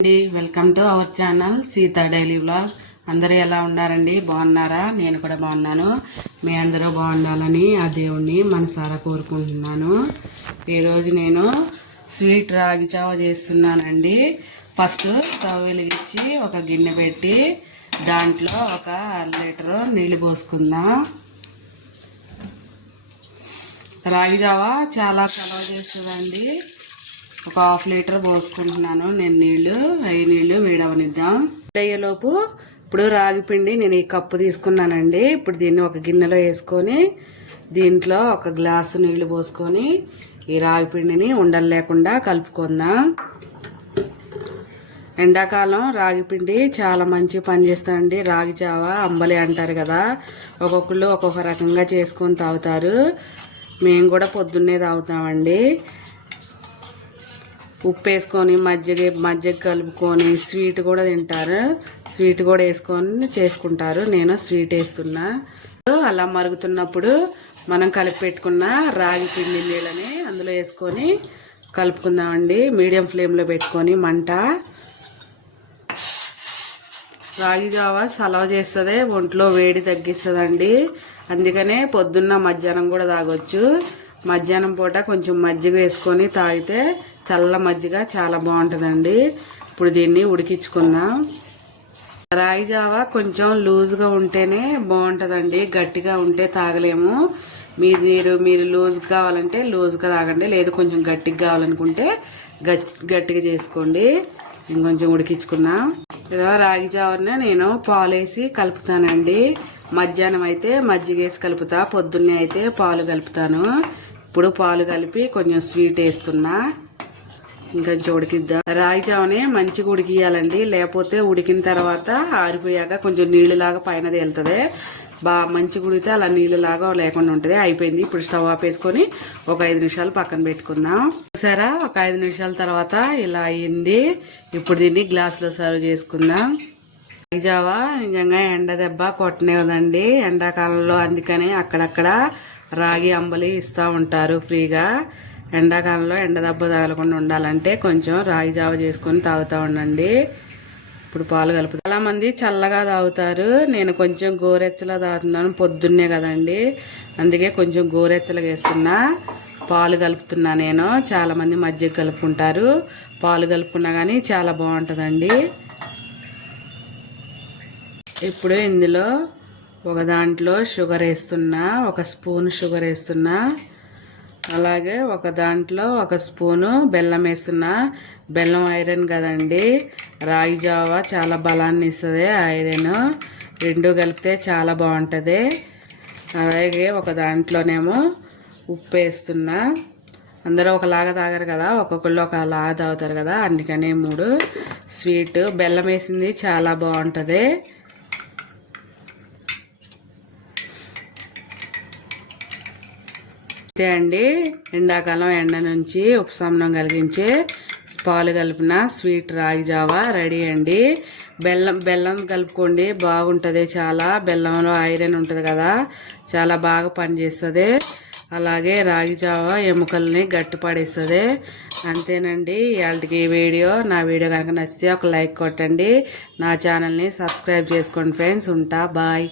Welcome to our channel Sita daily vlog. అందరూ ఎలా ఉన్నారండి? బాగున్నారా? నేను కూడా బాగున్నాను. మీ అందరూ బాగుండాలని ఆ దేవుణ్ణి మనసారా కోరుకుంటున్నాను. ఈరోజు నేను స్వీట్ రాగి జావ చేస్తున్నానండి. ఫస్ట్ స్టవ్ వెలిగించి ఒక గిన్నె పెట్టి దాంట్లో ఒక 1 లీటరు నీళ్ళు పోసుకుందాం. రాగి జావ చాలా చలవ చేస్తుందండి. ఒక 1/2 లీటర్ పోసుకుంటున్నాను నేను నీళ్ళు. అవి నీళ్ళు వేడవనిద్దాం. అయ్యేలోపు ఇప్పుడు రాగి పిండి నేను ఈ కప్పు తీసుకున్నానండి. ఇప్పుడు దీన్ని ఒక గిన్నెలో వేసుకొని దీంట్లో ఒక గ్లాసు నీళ్లు పోసుకొని ఈ రాగి పిండిని ఉండలు లేకుండా కలుపుకుందాం. ఎండాకాలం రాగి పిండి చాలా మంచి పని చేస్తుందండి. రాగి జావ అంబలి అంటారు కదా, ఒక్కొక్కళ్ళు ఒక్కొక్క రకంగా చేసుకొని తాగుతారు. మేము కూడా పొద్దున్నే తాగుతామండి. ఉప్పు వేసుకొని మజ్జిగ కలుపుకొని స్వీట్ కూడా తింటారు. స్వీట్ కూడా వేసుకొని చేసుకుంటారు. నేను స్వీట్ వేస్తున్నా. అలా మరుగుతున్నప్పుడు మనం కలిపి పెట్టుకున్న రాగి పిండి నీళ్ళని అందులో వేసుకొని కలుపుకుందామండి. మీడియం ఫ్లేమ్లో పెట్టుకొని మంట. రాగి జావ సలవ చేస్తుంది, ఒంట్లో వేడి తగ్గిస్తుందండి. అందుకనే పొద్దున్న మధ్యాహ్నం కూడా తాగొచ్చు. మధ్యాహ్నం పూట కొంచెం మజ్జిగ వేసుకొని తాగితే చల్ల మజ్జిగ చాలా బాగుంటుందండి. ఇప్పుడు దీన్ని ఉడికించుకుందాం. రాగి జావ కొంచెం లూజ్గా ఉంటేనే బాగుంటుందండి. గట్టిగా ఉంటే తాగలేము. మీరు లూజ్ కావాలంటే లూజ్గా తాగండి, లేదు కొంచెం గట్టిగా కావాలనుకుంటే గట్టిగా చేసుకోండి. ఇంకొంచెం ఉడికించుకుందాం. ఇలా రాగి జావని నేను పాలేసి కలుపుతానండి. మధ్యాహ్నం అయితే మజ్జిగ వేసి కలుపుతా, పొద్దున్నే అయితే పాలు కలుపుతాను. ఇప్పుడు పాలు కలిపి కొంచెం స్వీట్ వేస్తున్నా. ఇంకొంచెం ఉడికిద్దాం. రాగి జావని మంచిగా ఉడికియాలండి, లేకపోతే ఉడికిన తర్వాత ఆరిపోయాక కొంచెం నీళ్ళలాగా పైన తేలుతుంది. మంచిగా ఉడికితే అలా నీళ్ళలాగా లేకుండా ఉంటుంది. అయిపోయింది. ఇప్పుడు స్టవ్ ఆపేసుకొని ఒక 5 నిమిషాలు పక్కన పెట్టుకుందాం. సరే, ఒక 5 నిమిషాల తర్వాత ఇలా అయింది. ఇప్పుడు దీన్ని గ్లాసులో సర్వ్ చేసుకుందాం. రాగి జావ నిజంగా ఎండ దెబ్బ కొట్టనేదండి ఎండాకాలంలో. అందుకని అక్కడక్కడ రాగి అంబలి ఇస్తూ ఉంటారు ఫ్రీగా. ఎండాకాలంలో ఎండ దెబ్బ తగలకుండా ఉండాలంటే కొంచెం రాగి జావ చేసుకొని తాగుతూ ఉండండి. ఇప్పుడు పాలు కలుపుతాను. చాలా మంది చల్లగా తాగుతారు. నేను కొంచెం గోరెచ్చలా తాగుతున్నాను, పొద్దున్నే కదండి, అందుకే కొంచెం గోరెచ్చలుగా వేస్తున్నా. పాలు కలుపుతున్నా నేను. చాలా మంది మజ్జిగ కలుపుకుంటారు. పాలు కలుపుకున్నా కానీ చాలా బాగుంటుందండి. ఇప్పుడు ఇందులో ఒక దాంట్లో షుగర్ వేస్తున్నా, 1 స్పూన్ షుగర్ వేస్తున్నా. అలాగే ఒక దాంట్లో 1 స్పూను బెల్లం వేస్తున్నా. బెల్లం ఐరన్ కదండి, రాగి జావ చాలా బలాన్ని ఇస్తుంది. ఐరన్ రెండు కలిపితే చాలా బాగుంటుంది. అలాగే ఒక దాంట్లోనేమో ఉప్పు వేస్తున్నా. అందరూ ఒకలాగా తాగరు కదా, ఒక్కొక్కళ్ళు ఒకలాగా తాగుతారు కదా, అందుకనే 3 స్వీట్ బెల్లం వేసింది చాలా బాగుంటుంది. అంతే అండి. ఎండాకాలం ఎండ నుంచి ఉపశమనం కలిగించే పాలు కలిపిన స్వీట్ రాగి జావ రెడీ అండి. బెల్లం కలుపుకోండి, బాగుంటుంది చాలా. బెల్లంలో ఐరన్ ఉంటుంది కదా, చాలా బాగా పనిచేస్తుంది. అలాగే రాగి జావ ఎముకల్ని గట్టిపడేస్తుంది. అంతేనండి ఇవాళకి వీడియో. నా వీడియో కనుక నచ్చితే ఒక లైక్ కొట్టండి. నా ఛానల్ని సబ్స్క్రైబ్ చేసుకోండి ఫ్రెండ్స్. ఉంటా, బాయ్.